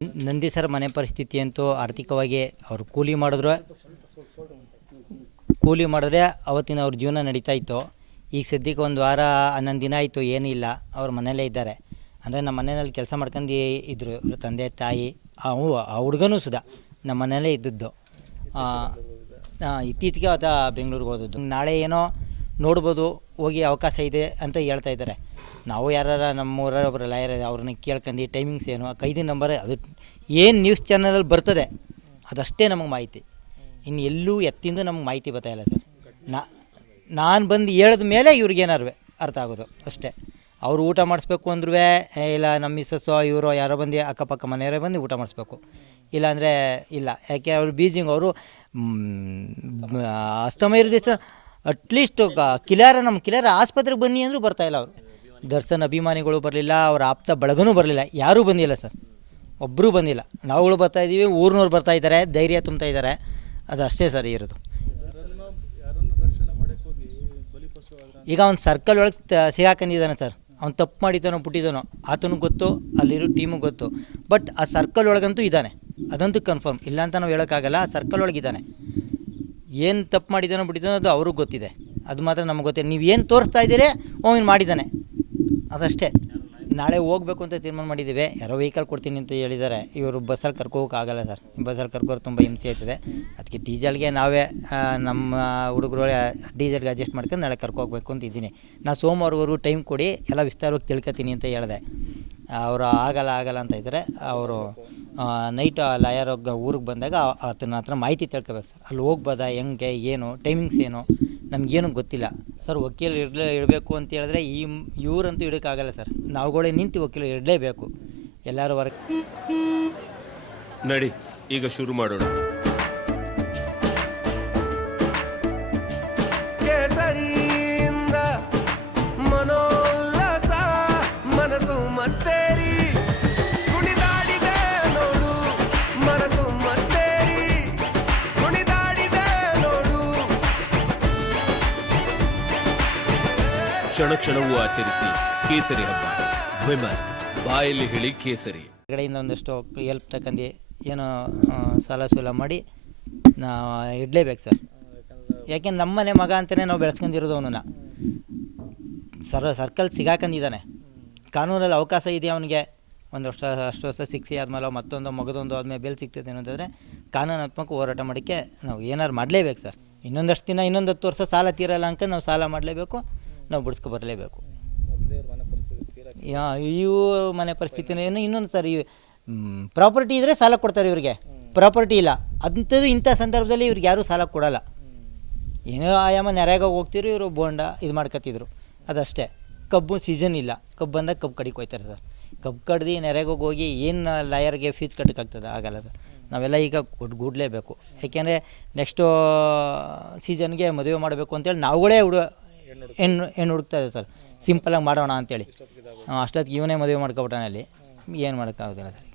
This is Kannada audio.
ನಂದಿ ಸರ್ ಮನೆ ಪರಿಸ್ಥಿತಿ ಅಂತೂ ಆರ್ಥಿಕವಾಗಿ ಅವರು ಕೂಲಿ ಮಾಡಿದ್ರೆ ಅವತ್ತಿನ ಅವ್ರ ಜೀವನ ನಡೀತಾ ಇತ್ತು. ಈಗ ಸದ್ಯಕ್ಕೆ ಒಂದು ವಾರ 11 ದಿನ ಆಯಿತು, ಏನಿಲ್ಲ, ಅವ್ರ ಮನೆಯಲ್ಲೇ ಇದ್ದಾರೆ. ಅಂದರೆ ನಮ್ಮ ಮನೆಯಲ್ಲಿ ಕೆಲಸ ಮಾಡ್ಕೊಂಡು ಇದ್ದರು ತಂದೆ ತಾಯಿ, ಆ ಹುಡುಗನೂ ಸುಧಾ ನಮ್ಮ ಮನೆಯಲ್ಲೇ ಇದ್ದದ್ದು. ಇತ್ತೀಚೆಗೆ ಆತ ಬೆಂಗಳೂರಿಗೆ ಹೋದದ್ದು. ನಾಳೆ ಏನೋ ನೋಡ್ಬೋದು, ಹೋಗಿ ಅವಕಾಶ ಇದೆ ಅಂತ ಹೇಳ್ತಾ ಇದ್ದಾರೆ. ನಾವು ಯಾರು ನಮ್ಮೂರ ಒಬ್ಬರು ಲಾಯರ್ ಅವ್ರನ್ನ ಕೇಳ್ಕೊಂಡು ಟೈಮಿಂಗ್ಸ್ ಏನು, ಕೈದಿ ನಂಬರ್, ಅದು ಏನು ನ್ಯೂಸ್ ಚಾನಲಲ್ಲಿ ಬರ್ತದೆ ಅದಷ್ಟೇ ನಮಗೆ ಮಾಹಿತಿ. ಇನ್ನು ಎಲ್ಲೂ ಎತ್ತಿಂದು ನಮಗೆ ಮಾಹಿತಿ ಬರ್ತಾಯಿಲ್ಲ ಸರ್. ನಾನು ಬಂದು ಹೇಳಿದ ಮೇಲೆ ಇವ್ರಿಗೇನಾರು ಅರ್ಥ ಆಗೋದು ಅಷ್ಟೇ. ಅವರು ಊಟ ಮಾಡಿಸ್ಬೇಕು ಅಂದ್ರೂ ಇಲ್ಲ, ನಮ್ಮ ಮಿಸ್ಸಸ್ಸೋ ಇವರು ಯಾರೋ ಬಂದು ಅಕ್ಕಪಕ್ಕ ಮನೆಯವರೇ ಬಂದು ಊಟ ಮಾಡಿಸ್ಬೇಕು, ಇಲ್ಲಾಂದರೆ ಇಲ್ಲ. ಯಾಕೆ ಅವರು ಬೀಜಿಂಗ್ ಅವರು ಅಸ್ತಮ ಇರೋದಿಷ್ಟ ಅಟ್ಲೀಸ್ಟ್ ನಮ್ಮ ಕಿಲಾರ ಆಸ್ಪತ್ರೆಗೆ ಬನ್ನಿ ಅಂದರೂ ಬರ್ತಾಯಿಲ್ಲ. ಅವರು ದರ್ಶನ್ ಅಭಿಮಾನಿಗಳು ಬರಲಿಲ್ಲ, ಅವ್ರ ಆಪ್ತ ಬಳಗನೂ ಬರಲಿಲ್ಲ, ಯಾರೂ ಬಂದಿಲ್ಲ ಸರ್, ಒಬ್ಬರೂ ಬಂದಿಲ್ಲ. ನಾವುಗಳು ಬರ್ತಾಯಿದ್ದೀವಿ, ಊರಿನವ್ರು ಬರ್ತಾಯಿದ್ದಾರೆ, ಧೈರ್ಯ ತುಂಬ್ತಾ ಇದ್ದಾರೆ, ಅದು ಅಷ್ಟೇ ಸರ್ ಇರೋದು. ಈಗ ಅವ್ನು ಸರ್ಕಲ್ ಒಳಗೆ ಸಿಗಾಕೊಂಡಿದ್ದಾನೆ ಸರ್. ಅವ್ನು ತಪ್ಪು ಮಾಡಿದ್ದಾನೋ ಬಿಟ್ಟಿದ್ದಾನೋ ಆತನಿಗೆ ಗೊತ್ತು, ಅಲ್ಲಿರೋ ಟೀಮಿಗೆ ಗೊತ್ತು. ಬಟ್ ಆ ಸರ್ಕಲ್ ಒಳಗಂತೂ ಇದ್ದಾನೆ, ಅದಂತೂ ಕನ್ಫರ್ಮ್, ಇಲ್ಲ ಅಂತ ನಾವು ಹೇಳೋಕ್ಕಾಗಲ್ಲ. ಆ ಸರ್ಕಲ್ ಒಳಗಿದ್ದಾನೆ. ಏನು ತಪ್ಪು ಮಾಡಿದ್ದಾನೋ ಬಿಟ್ಟಿದ್ದಾನೋ ಅದು ಅವ್ರಿಗೆ ಗೊತ್ತಿದೆ, ಅದು ಮಾತ್ರ ನಮಗೆ ಗೊತ್ತಿಲ್ಲ. ನೀವು ಏನು ತೋರಿಸ್ತಾ ಇದ್ದೀರಿ ಅವ್ನು ಮಾಡಿದ್ದಾನೆ, ಅದಷ್ಟೇ. ನಾಳೆ ಹೋಗ್ಬೇಕು ಅಂತ ತೀರ್ಮಾನ ಮಾಡಿದ್ದೀವಿ. ಯಾರೋ ವೆಹಿಕಲ್ ಕೊಡ್ತೀನಿ ಅಂತ ಹೇಳಿದ್ದಾರೆ. ಇವರು ಬಸ್ಸಲ್ಲಿ ಕರ್ಕೋಗೋಕ್ಕಾಗಲ್ಲ ಸರ್, ಬಸ್ಸಲ್ಲಿ ಕರ್ಕೋರು ತುಂಬ ಹಿಂಸೆ ಆಗ್ತದೆ. ಅದಕ್ಕೆ ಡೀಸೆಲ್ಗೆ ನಾವೇ ನಮ್ಮ ಹುಡುಗರು ಡೀಸೆಲ್ಗೆ ಅಡ್ಜಸ್ಟ್ ಮಾಡ್ಕೊಂಡು ನಾಳೆ ಕರ್ಕೋಗ್ಬೇಕು ಅಂತ ಇದ್ದೀನಿ. ನಾನು ಸೋಮವಾರವರೆಗೂ ಟೈಮ್ ಕೊಡಿ, ಎಲ್ಲ ವಿಸ್ತಾರವಾಗಿ ತಿಳ್ಕೊತೀನಿ ಅಂತ ಹೇಳಿದೆ. ಅವರು ಆಗಲ್ಲ ಅಂತ ಇದ್ದಾರೆ. ಅವರು ನೈಟ್ ಲಾಯರ್ ಊರಿಗೆ ಬಂದಾಗ ಆತನ ಹತ್ರ ಮಾಹಿತಿ ತಿಳ್ಕೊಬೇಕು ಸರ್. ಅಲ್ಲಿ ಹೋಗ್ಬೋದಾ, ಹೆಂಗೆ, ಏನು ಟೈಮಿಂಗ್ಸ್ ಏನು, ನಮಗೇನು ಗೊತ್ತಿಲ್ಲ ಸರ್. ವಕೀಲ ಇಡಬೇಕು ಅಂತ ಹೇಳಿದ್ರೆ ಇವರಂತೂ ಇಡೋಕ್ಕಾಗಲ್ಲ ಸರ್. ನಾವುಗಳೇ ನಿಂತು ವಕೀಲ ಇಡಲೇಬೇಕು. ಎಲ್ಲರೂ ವರ್ಕ್ ನಡಿ, ಈಗ ಶುರು ಮಾಡೋಣ. ಕೇಸರಿಯಿಂದ ಮನೋಲ್ಲಾಸ ಮನಸ್ಸು ಮತ್ತೇರಿ ಕುಣಿದಾಡಿದೆ ನೋಡು, ಮನಸ್ಸು ಮತ್ತೇರಿ ಕುಣಿದಾಡಿದೆ ನೋಡು. ಕ್ಷಣ ಕ್ಷಣವೂ ಆಚರಿಸಿ ಕೇಸರಿ ಹಬ್ಬ. ವಿಮಲ್ ಬಾಯಲ್ಲಿ ಹೇಳಿ ಕೇಸರಿ. ಕಡೆಯಿಂದ ಒಂದಷ್ಟು ಹೆಲ್ಪ್ ತಗೊಂಡು ಏನೋ ಸಾಲ ಸೂಲ ಮಾಡಿ ನಾವು ಇಡಲೇಬೇಕು ಸರ್. ಯಾಕೆಂದ್ರೆ ನಮ್ಮನೆ ಮಗ ಅಂತಲೇ ನಾವು ಬೆಳೆಸ್ಕೊಂಡಿರೋದು. ಅವನನ್ನು ಸರ್ಕಲ್ ಸಿಗಾಕೊಂಡಿದ್ದಾನೆ. ಕಾನೂನಲ್ಲಿ ಅವಕಾಶ ಇದೆ ಅವನಿಗೆ. ಅಷ್ಟು ವರ್ಷ ಶಿಕ್ಷೆ ಆದಮೇಲೆ ಮತ್ತೊಂದು ಮಗದೊಂದು ಆದಮೇಲೆ ಬೇಲ್ ಸಿಗ್ತದೆ ಅನ್ನೋದಾದರೆ ಕಾನೂನಾತ್ಮಕ ಹೋರಾಟ ಮಾಡೋಕ್ಕೆ ನಾವು ಏನಾರು ಮಾಡಲೇಬೇಕು ಸರ್. ಇನ್ನೊಂದಷ್ಟು ದಿನ, ಇನ್ನೊಂದು 10 ವರ್ಷ ಸಾಲ ತೀರಲ್ಲ ಅಂತ ನಾವು ಸಾಲ ಮಾಡಲೇಬೇಕು, ನಾವು ಬಿಡಿಸ್ಕೊ ಬರಲೇಬೇಕು. ಇವ್ರ ಮನೆ ಪರಿಸ್ಥಿತಿನೇ ಇನ್ನೊಂದು ಸರ್, ಪ್ರಾಪರ್ಟಿ ಇದ್ದರೆ ಸಾಲ ಕೊಡ್ತಾರೆ. ಇವ್ರಿಗೆ ಪ್ರಾಪರ್ಟಿ ಇಲ್ಲ, ಅಂಥದ್ದು ಇಂಥ ಸಂದರ್ಭದಲ್ಲಿ ಇವ್ರಿಗೆ ಯಾರೂ ಸಾಲ ಕೊಡೋಲ್ಲ. ಏನೋ ಆಯಾಮ ನೆರೆಯಾಗ ಹೋಗ್ತಿದ್ರು, ಇವರು ಬೋಂಡ ಇದು ಮಾಡ್ಕೊತಿದ್ರು, ಅದಷ್ಟೇ. ಕಬ್ಬು ಸೀಸನ್ ಇಲ್ಲ, ಕಬ್ಬು ಬಂದಾಗ ಕಬ್ಬು ಕಡಿಗೆ ಹೋಯ್ತಾರೆ ಸರ್. ಕಬ್ಬು ಕಡ್ದು ನೆರೆಗೆ ಹೋಗಿ ಏನು ಲಾಯರ್ಗೆ ಫೀಸ್ ಕಟ್ಟೋಕ್ಕಾಗ್ತದೆ? ಆಗಲ್ಲ ಸರ್. ನಾವೆಲ್ಲ ಈಗ ಗುಡ್ಲೇಬೇಕು. ಯಾಕೆಂದರೆ ನೆಕ್ಸ್ಟು ಸೀಸನ್ಗೆ ಮದುವೆ ಮಾಡಬೇಕು ಅಂತೇಳಿ ನಾವುಗಳೇ ಹೆಣ್ಣು ಹುಡುಕ್ತಾ ಇದ್ದೀವಿ ಸರ್. ಸಿಂಪಲಾಗಿ ಮಾಡೋಣ ಅಂತೇಳಿ. ಅಷ್ಟೊತ್ತಿಗೆ ಇವನೇ ಮದುವೆ ಮಾಡ್ಕೊಬಿಟ್ಟಾನೆ. ಅಲ್ಲಿ ಏನು ಮಾಡೋಕ್ಕಾಗೋದಿಲ್ಲ ಸರ್.